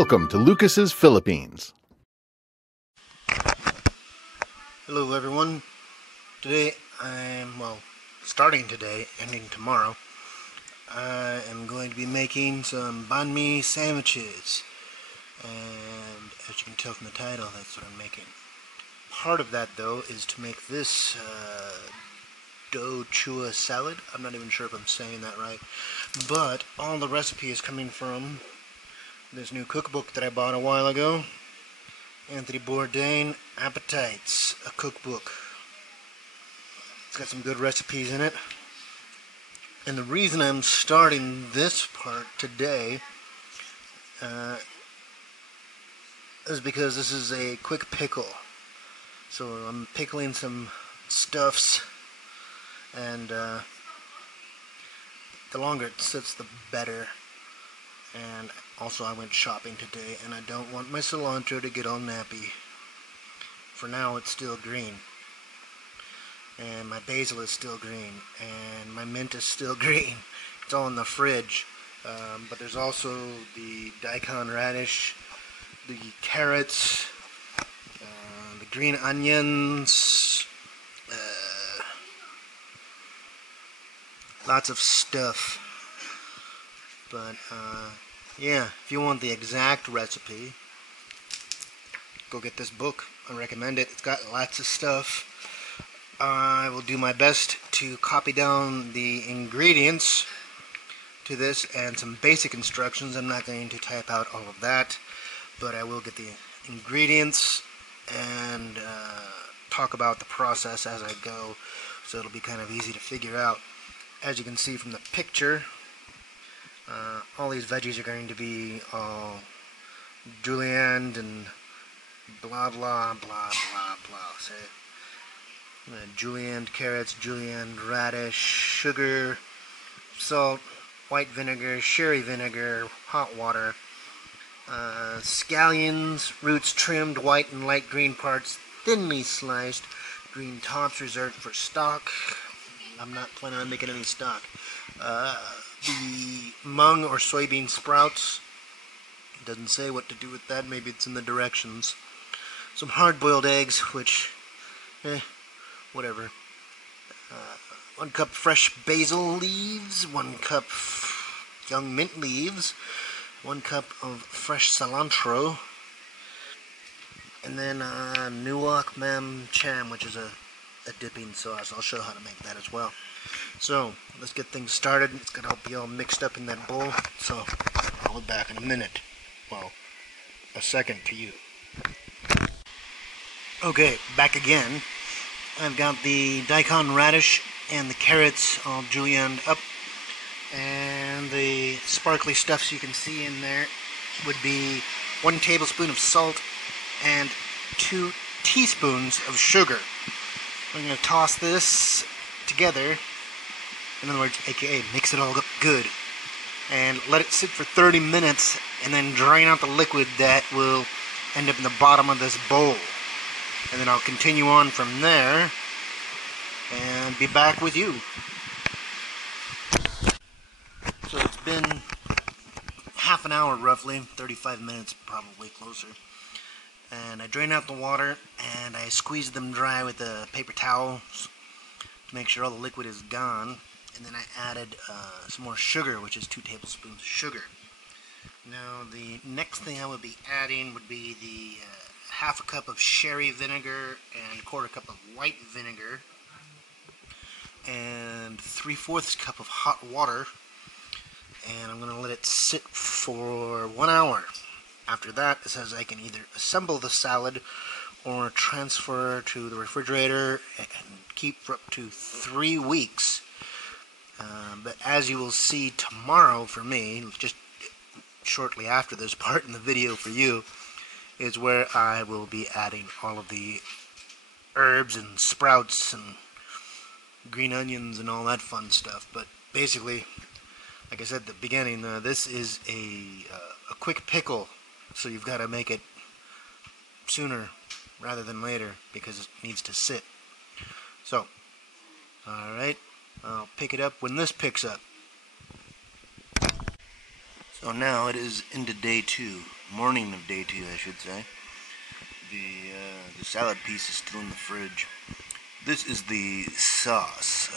Welcome to Lucas's Philippines. Hello everyone. Today starting today, ending tomorrow, I am going to be making some banh mi sandwiches. And as you can tell from the title, that's what I'm making. Part of that though is to make this dough Chua Salad. I'm not even sure if I'm saying that right. But all the recipe is coming from this new cookbook that I bought a while ago. Anthony Bourdain, Appetites, a cookbook. It's got some good recipes in it. And the reason I'm starting this part today is because this is a quick pickle. So I'm pickling some stuffs, and the longer it sits, the better. And also I went shopping today, and I don't want my cilantro to get all nappy. For now it's still green. And my basil is still green. And my mint is still green. It's all in the fridge. But there's also the daikon radish, the carrots, the green onions, lots of stuff. But yeah, if you want the exact recipe, go get this book. I recommend it. It's got lots of stuff. I will do my best to copy down the ingredients to this and some basic instructions. I'm not going to type out all of that, but I will get the ingredients and talk about the process as I go, so it'll be kind of easy to figure out. As you can see from the picture, all these veggies are going to be all julienned and blah blah blah blah blah. So, julienned carrots, julienned radish, sugar, salt, white vinegar, sherry vinegar, hot water, scallions, roots trimmed, white and light green parts thinly sliced, green tops reserved for stock. I'm not planning on making any stock. The mung or soybean sprouts. It doesn't say what to do with that. Maybe it's in the directions. Some hard-boiled eggs, which, whatever. 1 cup fresh basil leaves, 1 cup young mint leaves, 1 cup of fresh cilantro, and then Nuoc Mam Cham, which is a dipping sauce. I'll show you how to make that as well. So let's get things started. It's gonna be all mixed up in that bowl. So I'll be back in a minute. Well, a second to you. Okay, back again. I've got the daikon radish and the carrots all julienned up, and the sparkly stuffs you can see in there would be 1 tablespoon of salt and 2 teaspoons of sugar. I'm going to toss this together, in other words, aka mix it all up good, and let it sit for 30 minutes, and then drain out the liquid that will end up in the bottom of this bowl. And then I'll continue on from there and be back with you. So it's been half an hour roughly, 35 minutes probably closer. And I drain out the water and I squeeze them dry with a paper towel to make sure all the liquid is gone. And then I added some more sugar, which is 2 tablespoons of sugar. Now the next thing I would be adding would be the half a cup of sherry vinegar and 1/4 cup of white vinegar and 3/4 cup of hot water. And I'm going to let it sit for 1 hour. After that, it says I can either assemble the salad or transfer to the refrigerator and keep for up to 3 weeks. But as you will see tomorrow for me, just shortly after this part in the video for you, is where I will be adding all of the herbs and sprouts and green onions and all that fun stuff. But basically, like I said at the beginning, this is a quick pickle. So you've got to make it sooner rather than later because it needs to sit. So, alright, I'll pick it up when this picks up. So now it is into day 2, morning of day 2 I should say. The salad piece is still in the fridge. This is the sauce,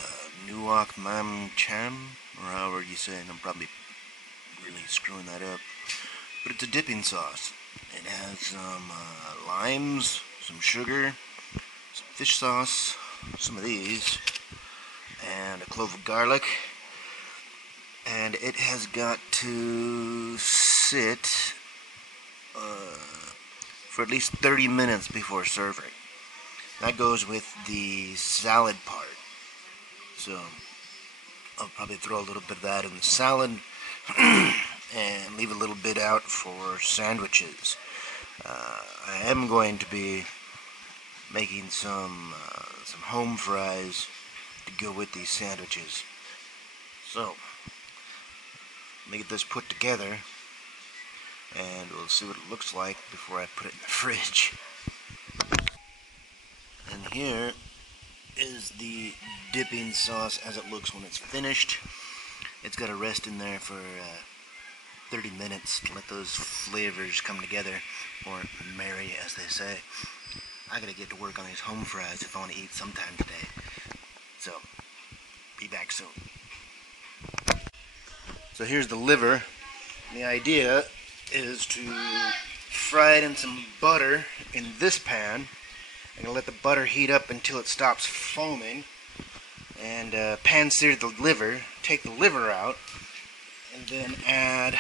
Nuoc Mam Cham, or however you say it. I'm probably really screwing that up. But it's a dipping sauce. It has some limes, some sugar, some fish sauce, some of these, and a clove of garlic. And it has got to sit for at least 30 minutes before serving. That goes with the salad part. So I'll probably throw a little bit of that in the salad and leave a little bit out for sandwiches. I am going to be making some home fries to go with these sandwiches. So let me get this put together and we'll see what it looks like before I put it in the fridge. And here is the dipping sauce as it looks when it's finished. It's got to rest in there for 30 minutes to let those flavors come together, or marry as they say. I gotta get to work on these home fries if I want to eat sometime today. So, be back soon. So here's the liver. The idea is to fry it in some butter in this pan. I'm going to let the butter heat up until it stops foaming, and pan sear the liver, take the liver out, and then add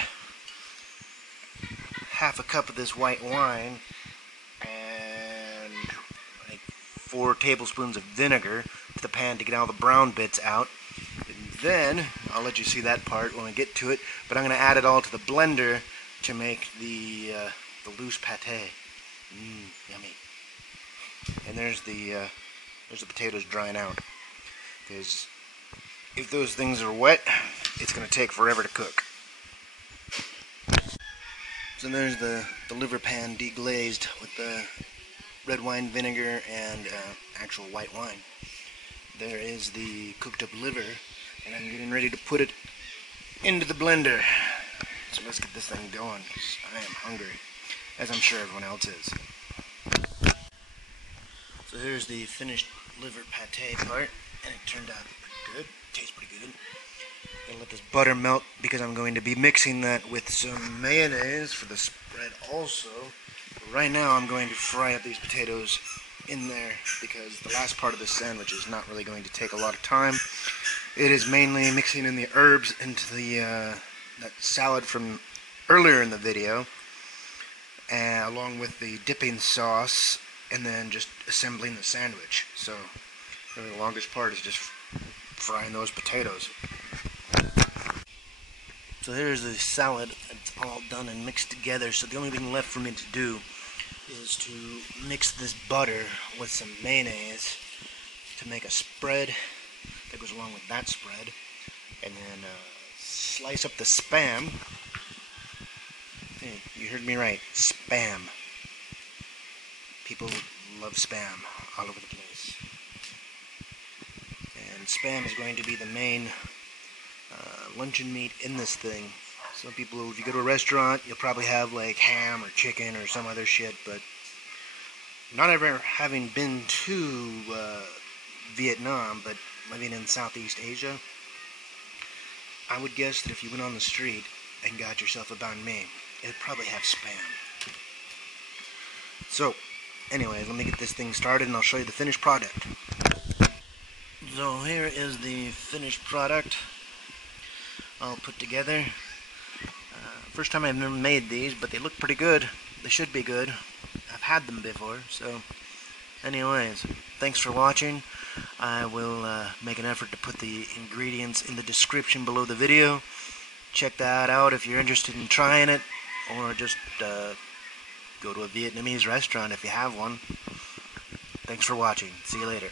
half a cup of this white wine and like 4 tablespoons of vinegar to the pan to get all the brown bits out. And then, I'll let you see that part when I get to it, but I'm going to add it all to the blender to make the loose pate. Yummy. And there's the potatoes drying out. Because if those things are wet, it's going to take forever to cook. So there's the liver pan deglazed with the red wine vinegar and actual white wine. There is the cooked up liver, and I'm getting ready to put it into the blender. So let's get this thing going, because I am hungry, as I'm sure everyone else is. So here's the finished liver pate part, and it turned out pretty good. Tastes pretty good. Gonna let this butter melt because I'm going to be mixing that with some mayonnaise for the spread also. But right now I'm going to fry up these potatoes in there because the last part of this sandwich is not really going to take a lot of time. It is mainly mixing in the herbs into the that salad from earlier in the video, along with the dipping sauce, and then just assembling the sandwich. So the longest part is just frying those potatoes. So here's the salad. It's all done and mixed together. So the only thing left for me to do is to mix this butter with some mayonnaise to make a spread that goes along with that spread, and then slice up the Spam. Hey, you heard me right, Spam. People love Spam all over the place. And Spam is going to be the main luncheon meat in this thing. Some people, if you go to a restaurant, you'll probably have like ham or chicken or some other shit, but not ever having been to Vietnam, but living in Southeast Asia, I would guess that if you went on the street and got yourself a banh mi, it'd probably have Spam. So, anyway, let me get this thing started and I'll show you the finished product. So here is the finished product all put together. First time I've ever made these, but they look pretty good. They should be good. I've had them before, so anyways, thanks for watching. I will make an effort to put the ingredients in the description below the video. Check that out if you're interested in trying it, or just go to a Vietnamese restaurant if you have one. Thanks for watching. See you later.